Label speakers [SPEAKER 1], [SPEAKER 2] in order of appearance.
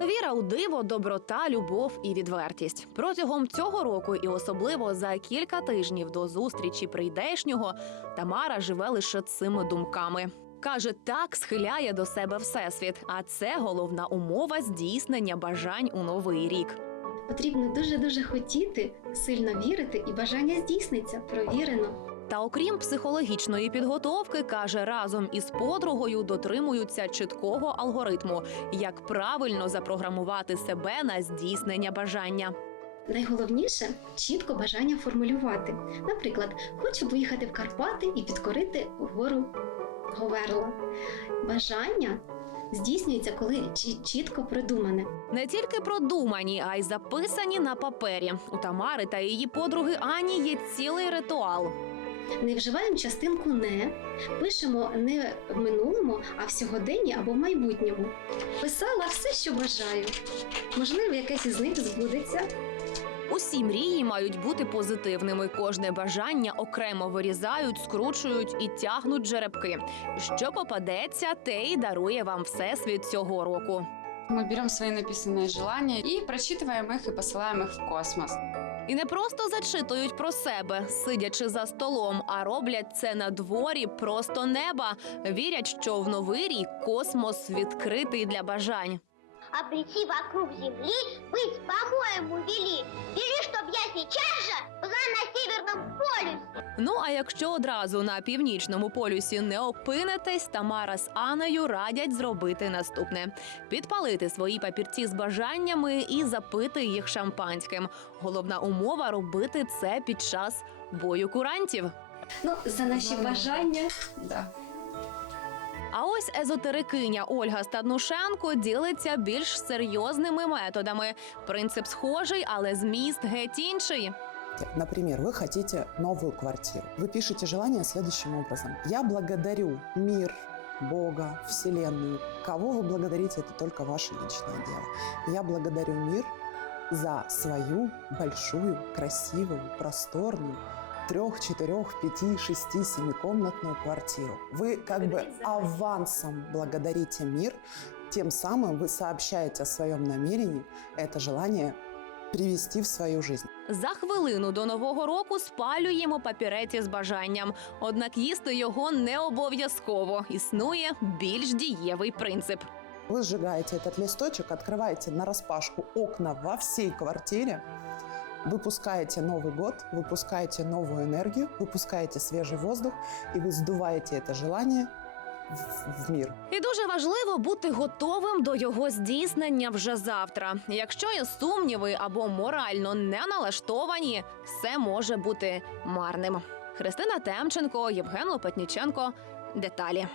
[SPEAKER 1] Віра у диво, доброта, любов і відвертість протягом цього року, і особливо за кілька тижнів до зустрічі прийдешнього, Тамара живе лише цими думками. Каже, так схиляє до себе всесвіт, а це головна умова здійснення бажань у новий рік.
[SPEAKER 2] Потрібно дуже дуже хотіти, сильно вірити, і бажання здійсниться провірено.
[SPEAKER 1] Та окрім психологічної підготовки, каже, разом із подругою дотримуються чіткого алгоритму, як правильно запрограмувати себе на здійснення бажання.
[SPEAKER 2] Найголовніше чітко бажання формулювати. Наприклад, хочу поїхати в Карпати і підкорити гору Говерла. Бажання здійснюється, коли чітко придумане.
[SPEAKER 1] Не тільки продумані, а й записані на папері. У Тамари та її подруги Ані є цілий ритуал
[SPEAKER 2] Не вживаємо частинку не, пишемо не в минулому, а в сьогоденні або в майбутньому. Писала все, що бажаю. Можливо, якесь із них збудеться.
[SPEAKER 1] Усі мрії мають бути позитивними. Кожне бажання окремо вирізають, скручують і тягнуть жеребки. Що попадеться, те й дарує вам всесвіт цього року.
[SPEAKER 3] Мы берем свои написанные желания и прочитываем их и посылаем их в космос.
[SPEAKER 1] І не просто зачитують про себе, сидячи за столом, а роблять це на дворі просто неба. Вірять, що в новий рік космос відкритий для бажань.
[SPEAKER 4] А прийти вокруг землі, быть по-моему вели. Вели, чтоб я сейчас же была на Северном полюсе.
[SPEAKER 1] Ну а якщо одразу на північному полюсі не опинитесь, Тамара з Анею радять зробити наступне: підпалити свої папірці з бажаннями і запити їх шампанським. Головна умова робити це під час бою курантів.
[SPEAKER 2] Ну, за наші бажання
[SPEAKER 3] Да.
[SPEAKER 1] А ось езотерикиня Ольга Стаднушенко ділиться більш серйозними методами. Принцип схожий, але зміст геть інший.
[SPEAKER 5] Например, вы хотите новую квартиру. Вы пишете желание следующим образом. Я благодарю мир, Бога, Вселенную. Кого вы благодарите, это только ваше личное дело. Я благодарю мир за свою большую, красивую, просторную, трех, четырех, пяти, шести, семикомнатную квартиру. Вы как бы авансом благодарите мир, тем самым вы сообщаете о своем намерении это желание привести в свою жизнь.
[SPEAKER 1] За хвилину до нового року спалюємо папіреті з бажанням. Однак їсти його не обов'язково. Існує більш дієвий принцип.
[SPEAKER 5] Вы сжигаете этот листочек, открываете на распашку окна во всей квартире, выпускаете Новый год, выпускаете новую энергию, выпускаете свежий воздух, и вы сдуваете это желание в.
[SPEAKER 1] І дуже важливо бути готовим до його здійснення вже завтра. Якщо є сумніви або морально не налаштовані, все може бути марним. Христина Темченко, Євген Лопатніченко. Деталі.